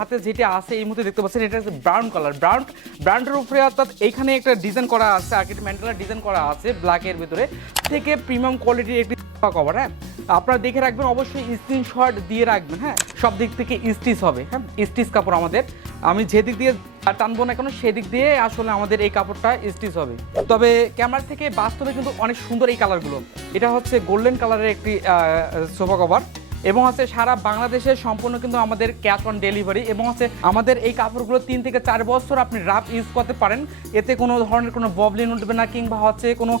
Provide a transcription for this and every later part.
হাতে যেটা আছে এই মুহূর্তে দেখতে পাচ্ছেন, এটা হচ্ছে ব্রাউন কালার। ব্রাউনের উপরে অর্থাৎ এইখানে একটা ডিজাইন করা আছে, আর্কিটেক্ট ম্যান্ডেলা ডিজাইন করা আছে ব্ল্যাকের ভিতরে, থেকে প্রিমিয়াম কোয়ালিটির একটি কভার। হ্যাঁ, আপনারা দেখে রাখবেন, অবশ্যই স্ক্রিনশট দিয়ে রাখবেন। হ্যাঁ, সব দিক থেকে স্টিচ হবে। হ্যাঁ, স্টিচ কাপড় আমাদের, আমি যেদিক দিয়ে টানবো না কেন সেদিক দিয়ে আসলে আমাদের এই কাপড়টা স্টিচ হবে। তবে ক্যামেরা থেকে বাস্তবে কিন্তু অনেক সুন্দর এই কালারগুলো। এটা হচ্ছে গোল্ডেন কালারের একটি সোফা কভার এবং হচ্ছে সারা বাংলাদেশে সম্পূর্ণ কিন্তু আমাদের ক্যাশ অন ডেলিভারি, এবং হচ্ছে আমাদের এই কাপড়গুলো 3 থেকে 4 বছর আপনি রাফ ইউজ করতে পারেন। এতে কোনো ধরনের কোনো ববলিন উঠবে না কিংবা হচ্ছে কোনো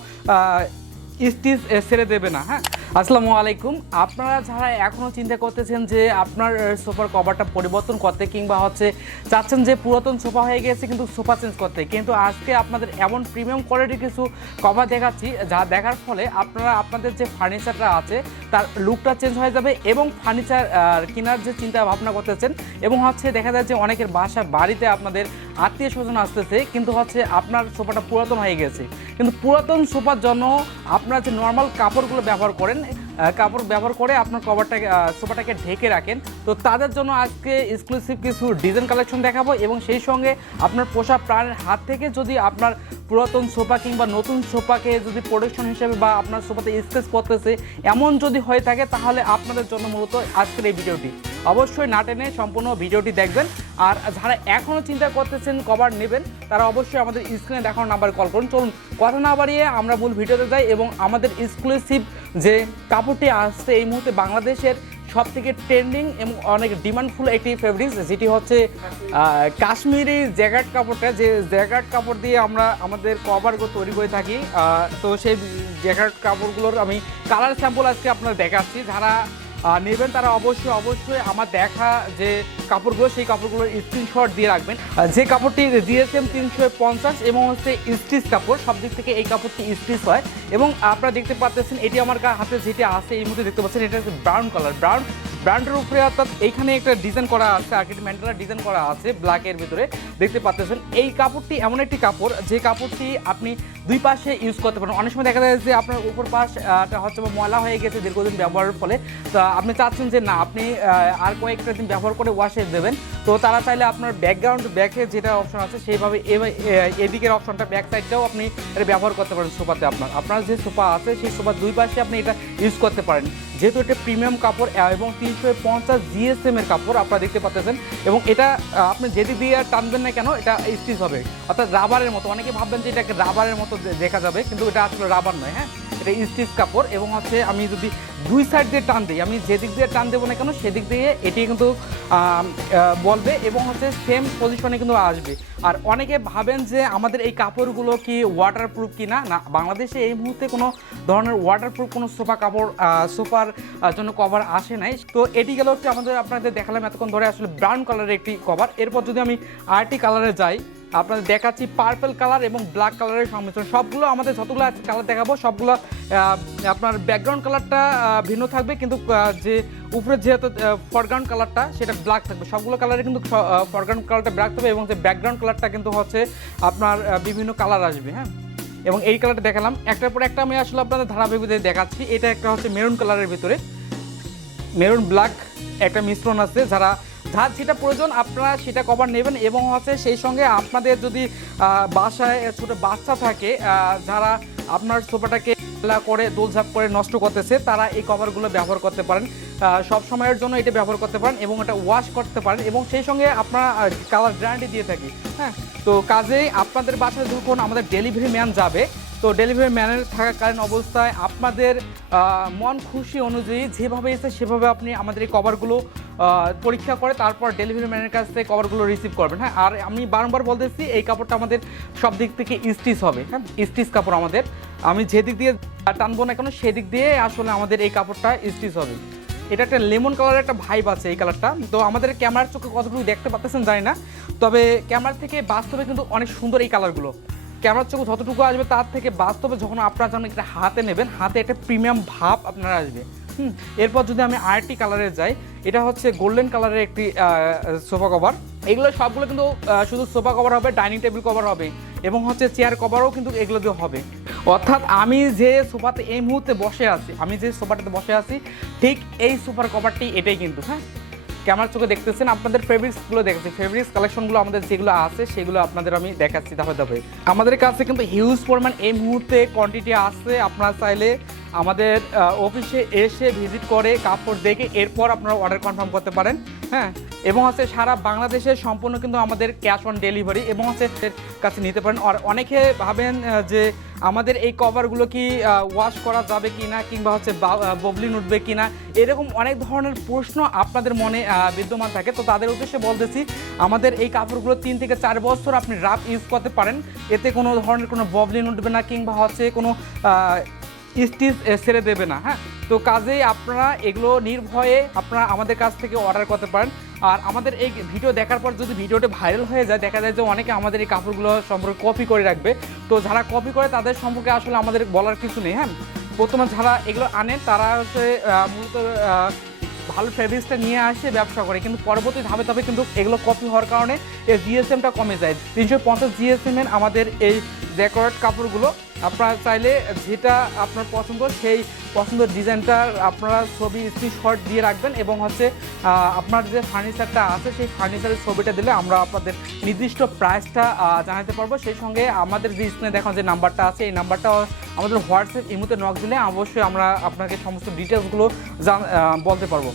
স্টিচ ছেড়ে দেবে না। হ্যাঁ, আসসালামু আলাইকুম। আপনারা যারা এখনও চিন্তা করতেছেন যে আপনার সোফার কভারটা পরিবর্তন করতে কিংবা হচ্ছে চাচ্ছেন যে পুরাতন সোফা হয়ে গেছে কিন্তু সোফা চেঞ্জ করতে, কিন্তু আজকে আপনাদের এমন প্রিমিয়াম কোয়ালিটির কিছু কভার দেখাচ্ছি যা দেখার ফলে আপনারা আপনাদের যে ফার্নিচারটা আছে তার লুকটা চেঞ্জ হয়ে যাবে, এবং ফার্নিচার কেনার যে চিন্তা ভাবনা করতেছেন, এবং হচ্ছে দেখা যায় যে অনেকের বাসা বাড়িতে আপনাদের আত্মীয় স্বজন আসতেছে কিন্তু হচ্ছে আপনার সোফাটা পুরাতন হয়ে গেছে, কিন্তু পুরাতন সোফার জন্য আপনারা যে নর্মাল কাপড়গুলো ব্যবহার করেন, কাপড় ব্যবহার করে আপনার কভারটাকে সোফাটাকে ঢেকে রাখেন, তো তাদের জন্য আজকে এক্সক্লুসিভ কিছু ডিজাইন কালেকশন দেখাবো, এবং সেই সঙ্গে আপনার পোষা প্রাণের হাত থেকে যদি আপনার পুরাতন সোফা কিংবা নতুন সোফাকে যদি প্রোটেকশন হিসেবে বা আপনার সোফাতে স্কেচ করতেছে এমন যদি হয়ে থাকে, তাহলে আপনাদের জন্য মূলত আজকের এই ভিডিওটি। অবশ্যই না টেনে সম্পূর্ণ ভিডিওটি দেখবেন। আর যারা এখনও চিন্তা করতেছেন কভার নেবেন, তারা অবশ্যই আমাদের স্ক্রিনে দেখানো নাম্বারে কল করুন। চলুন কথা না বাড়িয়ে আমরা মূল ভিডিওতে যাই, এবং আমাদের এক্সক্লুসিভ যে কাপড়টি আসছে এই মুহূর্তে বাংলাদেশের সবথেকে ট্রেন্ডিং এবং অনেক ডিমান্ডফুল একটি ফেব্রিক্স, যেটি হচ্ছে কাশ্মীরি জ্যাকেট কাপড়টা, যে জ্যাকেট কাপড় দিয়ে আমরা আমাদের কভারগুলো তৈরি করে থাকি। তো সেই জ্যাকেট কাপড়গুলোর আমি কালার স্যাম্পল আজকে আপনারা দেখাচ্ছি। যারা নেবেন তারা অবশ্যই আমার দেখা যে কাপড়গুলো সেই কাপড়গুলোর স্ক্রিনশট দিয়ে রাখবেন। যে কাপড়টি দিয়েছেন 350 এবং হচ্ছে স্টিচ কাপড়, সব দিক থেকে এই কাপড়টি স্টিচ হয়, এবং আপনারা দেখতে পাচ্ছেন এটি আমার হাতে যেটা আছে এই মুহূর্তে দেখতে পাচ্ছেন, এটা হচ্ছে ব্রাউন কালার। ব্রাউনের উপরে অর্থাৎ এইখানে একটা ডিজাইন করা আছে, আর্কিটেক্ট ম্যান্ডেলা ডিজাইন করা আছে ব্ল্যাকের ভিতরে দেখতে পাচ্ছেন। এই কাপড়টি এমন একটি কাপড় যে কাপড়টি আপনি দুই পাশে ইউজ করতে পারেন। অনেক সময় দেখা যায় যে আপনার উপর পাশটা হচ্ছে ময়লা হয়ে গেছে দীর্ঘদিন ব্যবহারের ফলে, তো আপনি চাচ্ছেন যে না আপনি আর কয়েকটা দিন ব্যবহার করে ওয়াশে দেবেন, তো তারা চাইলে আপনার ব্যাকগ্রাউন্ড ব্যাকে যেটা অপশন আছে সেইভাবে এদিকের অপশনটা ব্যাক সাইডটাও আপনি এটা ব্যবহার করতে পারেন সোফাতে। আপনার যে সোফা আছে সেই সোফার দুই পাশে আপনি এটা ইউজ করতে পারেন, যেহেতু এটা প্রিমিয়াম কাপড় এবং 350 GSM এর কাপড় আপনারা দেখতে পাচ্ছেন, এবং এটা আপনি যেদিক দিয়ে টানবেন না কেন এটা স্টিচ হবে, অর্থাৎ রাবারের মতো। অনেকে ভাববেন যে এটাকে রাবারের মতো দেখা যাবে, কিন্তু এটা আসলে রাবার নয়। হ্যাঁ, এটা স্টিচ কাপড়, এবং হচ্ছে আমি যদি দুই সাইড দিয়ে টান দিই, আমি যেদিক দিয়ে টান দেবো না কেন সেদিক দিয়ে এটি কিন্তু বলবে, এবং হচ্ছে সেম পজিশনে কিন্তু আসবে। আর অনেকে ভাবেন যে আমাদের এই কাপড়গুলো কি ওয়াটারপ্রুফ কি না, বাংলাদেশে এই মুহূর্তে কোনো ধরনের ওয়াটারপ্রুফ কোনো সোফা কাপড় সোফার জন্য কভার আসে নাই। তো এটি গেল হচ্ছে আপনাদের দেখালাম এতক্ষণ ধরে আসলে ব্রাউন কালারের একটি কভার। এরপর যদি আমি আরেকটি কালারে যাই, আপনাদের দেখাচ্ছি পার্পল কালার এবং ব্ল্যাক কালারের সংমিশ্রণ। সবগুলো আমাদের যতগুলো কালার দেখাবো সবগুলো আপনার ব্যাকগ্রাউন্ড কালারটা ভিন্ন থাকবে, কিন্তু যে উপরে যেহেতু ফরগ্রাউন্ড কালারটা সেটা ব্ল্যাক থাকবে। সবগুলো কালারে কিন্তু ফরগ্রাউন্ড কালারটা ব্ল্যাক থাকবে, এবং যে ব্যাকগ্রাউন্ড কালারটা কিন্তু হচ্ছে আপনার বিভিন্ন কালার আসবে। হ্যাঁ, এবং এই কালারটা দেখালাম একটার পর একটা আমি আসলে আপনাদের ধারাবাহিকভাবে দেখাচ্ছি। এটা একটা হচ্ছে মেরুন কালারের ভিতরে মেরুন ব্ল্যাক একটা মিশ্রণ আছে। যার যেটা প্রয়োজন আপনারা সেটা কভার নেবেন, এবং হচ্ছে সেই সঙ্গে আপনাদের যদি বাসায় ছোটো বাচ্চা থাকে যারা আপনার সোফাটাকে করে দোলঝাপ করে নষ্ট করতেছে, তারা এই কভারগুলো ব্যবহার করতে পারেন, সব সময়ের জন্য এটা ব্যবহার করতে পারেন, এবং এটা ওয়াশ করতে পারেন, এবং সেই সঙ্গে আপনারা কালার গ্যারান্টি দিয়ে থাকি। হ্যাঁ, তো কাজেই আপনাদের বাসায় যখন আমাদের ডেলিভারি ম্যান যাবে, তো ডেলিভারি ম্যানের থাকাকালীন অবস্থায় আপনাদের মন খুশি অনুযায়ী যেভাবে এসে সেভাবে আপনি আমাদের এই কভারগুলো পরীক্ষা করে তারপর ডেলিভারি ম্যানের কাছ থেকে কভারগুলো রিসিভ করবেন। হ্যাঁ, আর আমি বারবার বলতেছি এই কাপড়টা আমাদের সব দিক থেকে স্টিচ হবে। হ্যাঁ, স্টিচ কাপড় আমাদের, আমি যেদিক দিয়ে টানবো না কেন সেদিক দিয়ে আসলে আমাদের এই কাপড়টা স্টিচ হবে। এটা একটা লেমন কালারের একটা ভাইব আছে এই কালারটা। তো আমাদের ক্যামেরার চোখে কতটুকু দেখতে পাচ্ছেন জানি না, তবে ক্যামেরা থেকে বাস্তবে কিন্তু অনেক সুন্দর এই কালারগুলো। ক্যামেরার চোখে যতটুকু আসবে তার থেকে বাস্তবে যখন আপনারা যখন একটা হাতে নেবেন, হাতে একটা প্রিমিয়াম ভাব আপনারা আসবে। এরপর যদি আমি আরেকটি কালারে যাই, এটা হচ্ছে গোল্ডেন কালারের একটি সোফা কভার। এগুলো সবগুলো কিন্তু শুধু সোফা কভার হবে, ডাইনিং টেবিল কভার হবে, এবং হচ্ছে চেয়ার কভারও কিন্তু এগুলো দিয়ে হবে। অর্থাৎ আমি যে সোফাতে এই মুহূর্তে বসে আছি, ঠিক এই সোফার কভারটি এটাই কিন্তু। হ্যাঁ, ক্যামেরার চোখে দেখতেছেন, আপনাদের ফেব্রিক্সগুলো দেখেছি, ফেব্রিক্স কালেকশনগুলো আমাদের যেগুলো আছে সেগুলো আপনাদের আমি দেখাচ্ছি ধাপে। আমাদের কাছে কিন্তু হিউজ পরিমাণ এই মুহূর্তে কোয়ান্টিটি আছে। আপনারা চাইলে আমাদের অফিসে এসে ভিজিট করে কাপড় দেখে এরপর আপনারা অর্ডার কনফার্ম করতে পারেন। হ্যাঁ, এবং হচ্ছে সারা বাংলাদেশে সম্পূর্ণ কিন্তু আমাদের ক্যাশ অন ডেলিভারি, এবং হচ্ছে কাছে নিতে পারেন। আর অনেকে ভাবেন যে আমাদের এই কভারগুলো কি ওয়াশ করা যাবে কি না, কিংবা হচ্ছে ববলিন উঠবে কি না, এরকম অনেক ধরনের প্রশ্ন আপনাদের মনে বিদ্যমান থাকে। তো তাদের উদ্দেশ্যে বলতেছি, আমাদের এই কাপড়গুলো 3 থেকে 4 বছর আপনি রাফ ইউজ করতে পারেন, এতে কোনো ধরনের কোনো ববলিন উঠবে না, কিংবা হচ্ছে কোনো স্টিচ ছেড়ে দেবে না। হ্যাঁ, তো কাজেই আপনারা এগুলো নির্ভয়ে আপনারা আমাদের কাছ থেকে অর্ডার করতে পারেন। আর আমাদের এই ভিডিও দেখার পর যদি ভিডিওটা ভাইরাল হয়ে যায়, দেখা যায় যে অনেকে আমাদের এই কাপড়গুলো সম্পর্কে কপি করে রাখবে। তো যারা কপি করে তাদের সম্পর্কে আসলে আমাদের বলার কিছু নেই। হ্যাঁ, প্রথমে যারা এগুলো আনেন তারা হচ্ছে মূলত ভালো ফেব্রিক্সটা নিয়ে আসে ব্যবসা করে, কিন্তু পরবর্তী ধাপে কিন্তু এগুলো কপি হওয়ার কারণে এই জিএসএমটা কমে যায়। 350 জিএসএম-এর আমাদের এই ডেকোরেট কাপড়গুলো আপনারা চাইলে যেটা আপনার পছন্দ সেই পছন্দের ডিজাইনটা আপনারা ছবি স্ক্রিনশট দিয়ে রাখবেন, এবং হচ্ছে আপনার যে ফার্নিচারটা আছে সেই ফার্নিচারের ছবিটা দিলে আমরা আপনাদের নির্দিষ্ট প্রাইসটা জানাতে পারবো। সেই সঙ্গে আমাদের যে স্ক্রিনে দেখানো যে নাম্বারটা আছে এই নাম্বারটা আমাদের হোয়াটসঅ্যাপ ইমোতে নক দিলে অবশ্যই আমরা আপনাকে সমস্ত ডিটেলসগুলো বলতে পারবো।